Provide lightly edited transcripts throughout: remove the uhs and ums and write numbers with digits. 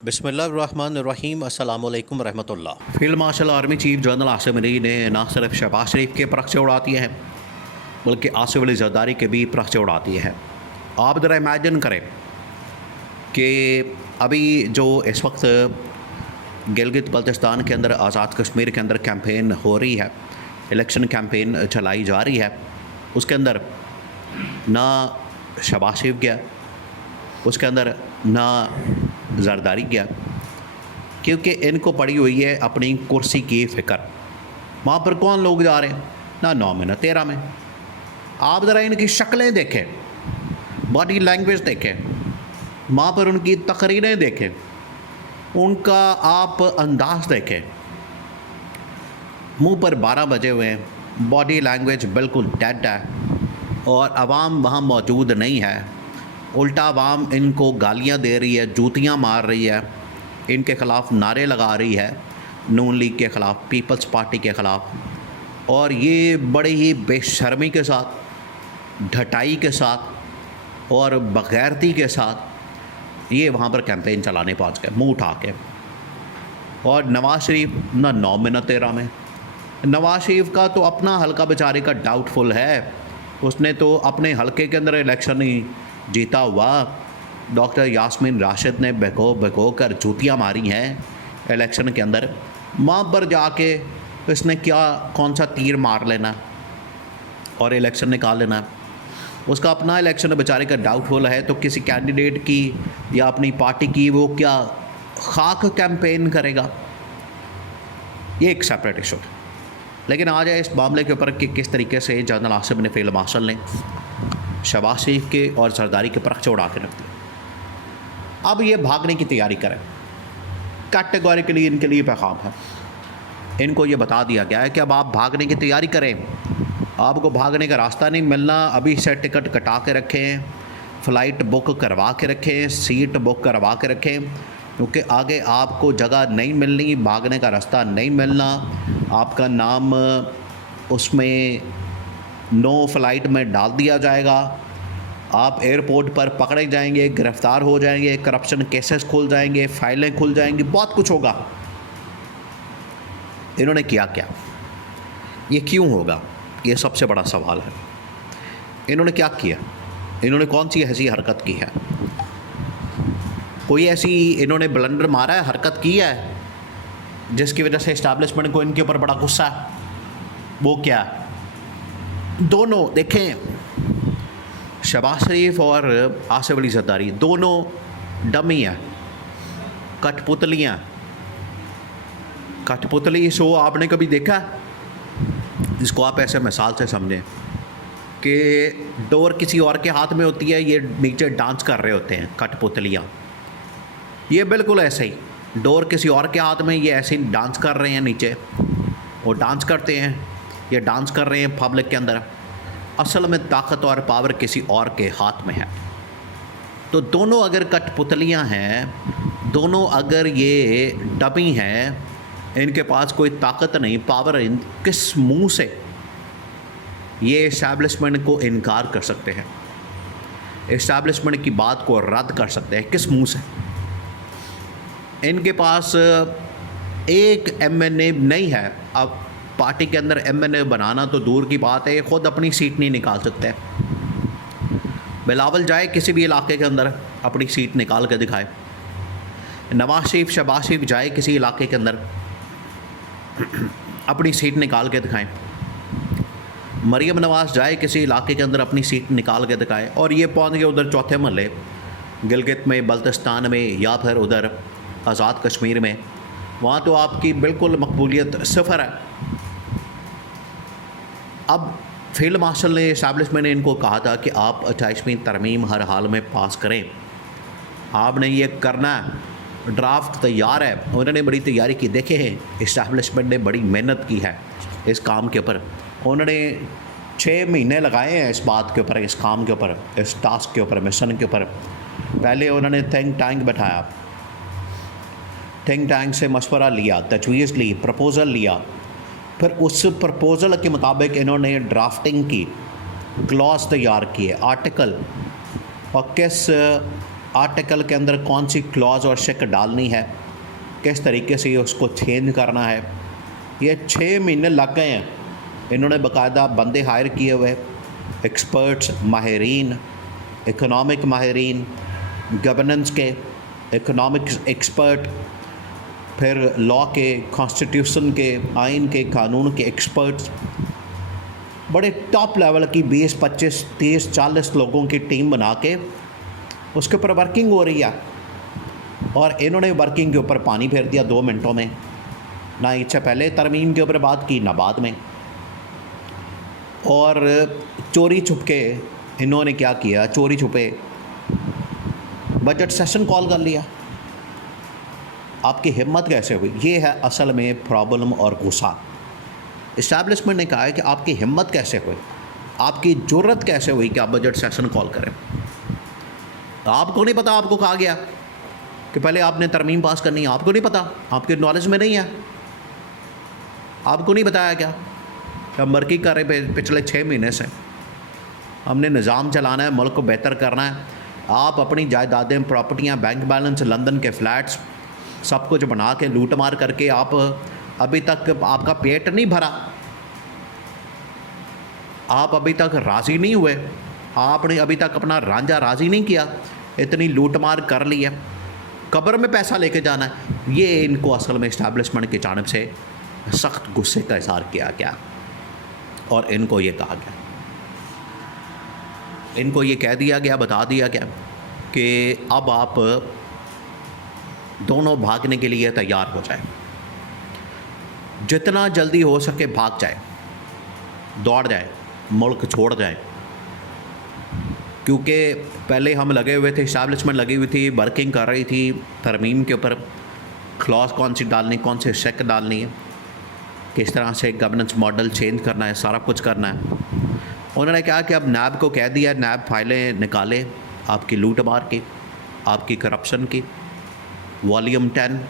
बिस्मिल्लाहिर्रहमानिर्रहीम अस्सलाम वालेकुम रहमतुल्लाह। Field marshal army chief general Asim Ali ने न सिर्फ शहबाज शरीफ के परखचे उड़ा दिए हैं बल्कि आसिफ अली जरदारी के भी परखचे उड़ा दिए हैं। आप ज़रा इमेजिन करें कि अभी जो इस वक्त गिलगित बल्तिस्तान के अंदर आज़ाद कश्मीर के अंदर कैंपेन हो रही है, इलेक्शन कैंपेन चलाई जा रही है, उसके अंदर ना शहबाज शरीफ गया, उसके अंदर ना जरदारी गया, क्योंकि इनको पड़ी हुई है अपनी कुर्सी की फ़िक्र। वहाँ पर कौन लोग जा रहे हैं? ना 9 में ना 13 में। आप ज़रा इनकी शक्लें देखें, बॉडी लैंग्वेज देखें, वहाँ पर उनकी तकरीरें देखें, उनका आप अंदाज़ देखें। मुंह पर 12 बजे हुए हैं, बॉडी लैंग्वेज बिल्कुल डेड है और आवाम वहाँ मौजूद नहीं है। उल्टा आवाम इनको गालियाँ दे रही है, जूतियाँ मार रही है, इनके ख़िलाफ़ नारे लगा रही है, नून लीग के ख़िलाफ़, पीपल्स पार्टी के ख़िलाफ़। और ये बड़े ही बेशर्मी के साथ, ढटाई के साथ और बग़ैरती के साथ ये वहाँ पर कैंपेन चलाने पहुँच गए मुँह उठा के। और नवाज़ शरीफ ना 9 में ना 13 में। नवाज़ शरीफ का तो अपना हल्का बेचारे का डाउटफुल है, उसने तो अपने हल्के के अंदर इलेक्शन ही जीता हुआ। डॉक्टर यास्मीन राशिद ने बको कर जूतियाँ मारी हैं इलेक्शन के अंदर। वहाँ पर जाके इसने कौन सा तीर मार लेना और इलेक्शन निकाल लेना। उसका अपना इलेक्शन बेचारे का डाउटफुल है, तो किसी कैंडिडेट की या अपनी पार्टी की वो क्या खाक कैंपेन करेगा, ये एक सेपरेट इशू है। लेकिन आ जाए इस मामले के ऊपर कि किस तरीके से जनरल आसिम ने फील्ड मार्शल ने शहबाज शरीफ के और जरदारी के परखचे उड़ा के रख दिए। अब ये भागने की तैयारी करें, कैटेगोरिकली इनके लिए पैगाम है। इनको ये बता दिया गया है कि अब आप भागने की तैयारी करें, आपको भागने का रास्ता नहीं मिलना। अभी से टिकट कटा के रखें, फ़्लाइट बुक करवा के रखें, सीट बुक करवा के रखें, क्योंकि आगे आपको जगह नहीं मिलनी, भागने का रास्ता नहीं मिलना। आपका नाम उसमें नो फ्लाइट में डाल दिया जाएगा, आप एयरपोर्ट पर पकड़े जाएंगे, गिरफ़्तार हो जाएंगे, करप्शन केसेस खुल जाएंगे, फाइलें खुल जाएंगी, बहुत कुछ होगा। इन्होंने किया क्या? ये क्यों होगा? ये सबसे बड़ा सवाल है। इन्होंने क्या किया? इन्होंने कौन सी ऐसी हरकत की है? कोई ऐसी इन्होंने ब्लंडर मारा है, हरकत की है जिसकी वजह से इस्टेब्लिशमेंट को इनके ऊपर बड़ा गुस्सा है? वो क्या? दोनों देखें, शहबाज शरीफ और आसिफ अली जरदारी दोनों डमी हैं, कठपुतली शो आपने कभी देखा? इसको आप ऐसे मिसाल से समझें कि डोर किसी और के हाथ में होती है, ये नीचे डांस कर रहे होते हैं कठपुतलियाँ। ये बिल्कुल ऐसे ही, डोर किसी और के हाथ में, ये ऐसे ही डांस कर रहे हैं नीचे, वो डांस करते हैं, ये डांस कर रहे हैं पब्लिक के अंदर। असल में ताकत और पावर किसी और के हाथ में है। तो दोनों अगर कठपुतलियाँ हैं, दोनों अगर ये डमी हैं, इनके पास कोई ताकत नहीं, पावर, किस मुंह से ये इस्टेब्लिशमेंट को इनकार कर सकते हैं, इस्टेब्लिशमेंट की बात को रद्द कर सकते हैं? किस मुंह से? इनके पास एक एमएनए नहीं है। अब पार्टी के अंदर एमएनए बनाना तो दूर की बात है, ख़ुद अपनी सीट नहीं निकाल सकते। बिलावल जाए किसी भी इलाके के अंदर, अपनी सीट निकाल के दिखाए। नवाज शरीफ, शहबाज शरीफ जाए किसी इलाके के अंदर, अपनी सीट निकाल के दिखाएं। मरीम नवाज़ जाए किसी इलाके के अंदर, अपनी सीट निकाल के दिखाए। और ये पहुँच गए उधर चौथे महल्ले, गिलगित में, बल्तिस्तान में, या फिर उधर आज़ाद कश्मीर में, वहाँ तो आपकी बिल्कुल मकबूलियत सिफर है। अब फील्ड मार्शल ने, इस्टेब्लिशमेंट ने इनको कहा था कि आप 28वीं तरमीम हर हाल में पास करें, आपने ये करना है, ड्राफ्ट तैयार है। उन्होंने बड़ी तैयारी की, देखे हैं इस्टेब्लिशमेंट ने बड़ी मेहनत की है इस काम के ऊपर। उन्होंने 6 महीने लगाए हैं इस बात के ऊपर, इस काम के ऊपर, इस टास्क के ऊपर, मिशन के ऊपर। पहले उन्होंने थिंक टैंक बैठाया, थिंक टैंक से मशवरा लिया, तजवीज़ ली, प्रपोज़ल लिया, फिर उस प्रपोज़ल के मुताबिक इन्होंने ड्राफ्टिंग की, क्लॉज तैयार किए, आर्टिकल, और किस आर्टिकल के अंदर कौन सी क्लॉज और शेक डालनी है, किस तरीके से उसको चेंज करना है। ये 6 महीने लग गए हैं। इन्होंने बाकायदा बंदे हायर किए हुए, एक्सपर्ट्स, माहिरीन, इकोनॉमिक माहिरीन, गवर्नेंस के, इकोनॉमिक्स एक्सपर्ट, फिर लॉ के, कॉन्स्टिट्यूशन के, आइन के, कानून के एक्सपर्ट्स, बड़े टॉप लेवल की 20, 25, 30, 40 लोगों की टीम बना के उसके ऊपर वर्किंग हो रही है। और इन्होंने वर्किंग के ऊपर पानी फेर दिया 2 मिनटों में। ना इससे पहले तरमीम के ऊपर बात की, ना बाद में। और चोरी छुपके इन्होंने क्या किया, चोरी छुपे बजट सेशन कॉल कर लिया। आपकी हिम्मत कैसे हुई? ये है असल में प्रॉब्लम और गुस्सा। इस्टेब्लिशमेंट ने कहा है कि आपकी हिम्मत कैसे हुई, आपकी जुर्रत कैसे हुई कि आप बजट सेशन कॉल करें। आपको नहीं पता, आपको कहा गया कि पहले आपने तरमीम पास करनी है, आपको नहीं पता, आपके नॉलेज में नहीं है, आपको नहीं बताया क्या? हम वर्किंग कर रहे पिछले 6 महीने से, हमने निज़ाम चलाना है, मुल्क को बेहतर करना है। आप अपनी जायदादें, प्रॉपर्टियाँ, बैंक बैलेंस, लंदन के फ्लैट्स, सब कुछ बना के लूट मार करके आप अभी तक आपका पेट नहीं भरा, आप अभी तक राज़ी नहीं हुए, आपने अभी तक अपना रांझा राज़ी नहीं किया, इतनी लूट मार कर ली है, कब्र में पैसा लेके जाना है। ये इनको असल में इस्टेब्लिशमेंट की जानिब से सख्त गुस्से का इज़हार किया गया और इनको ये कहा गया, इनको ये कह दिया गया, बता दिया गया कि अब आप दोनों भागने के लिए तैयार हो जाए, जितना जल्दी हो सके भाग जाए, दौड़ जाए, मुल्क छोड़ जाए। क्योंकि पहले हम लगे हुए थे, इस्टेब्लिशमेंट लगी हुई थी, वर्किंग कर रही थी तरमीम के ऊपर, क्लॉज कौन सी डालनी, कौन से शेक डालनी है, किस तरह से गवर्नेंस मॉडल चेंज करना है, सारा कुछ करना है। उन्होंने कहा कि अब नैब को कह दिया, नैब फाइलें निकाले आपकी लूट मार की, आपकी करप्शन की। वॉल्यूम 10,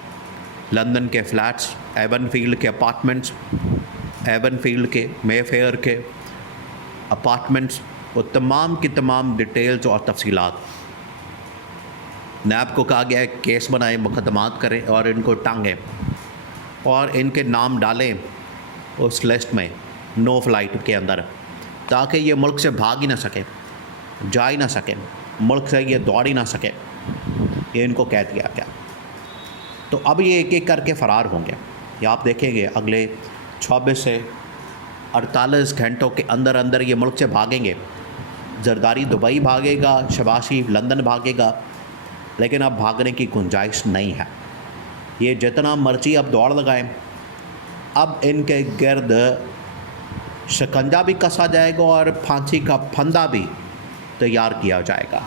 लंदन के फ्लैट्स, एवनफील्ड के अपार्टमेंट्स, एवनफील्ड के, मेफेयर के अपार्टमेंट्स, वो तमाम की तमाम डिटेल्स और तफसीलात नैब को कहा गया है केस बनाएं, मुकदमात करें और इनको टांगें और इनके नाम डालें उस लिस्ट में, नो फ्लाइट के अंदर, ताकि ये मुल्क से भाग ही ना सके, जा ही ना सके, मुल्क से ये दौड़ ही ना सके। ये इनको कह दिया गया। तो अब ये एक एक करके फ़रार होंगे। ये आप देखेंगे अगले 26 से 48 घंटों के अंदर अंदर ये मुल्क से भागेंगे। जरदारी दुबई भागेगा, शबाशी लंदन भागेगा, लेकिन अब भागने की गुंजाइश नहीं है। ये जितना मर्जी अब दौड़ लगाएं, अब इनके गिर्द शिकंजा भी कसा जाएगा और फांसी का फंदा भी तैयार किया जाएगा।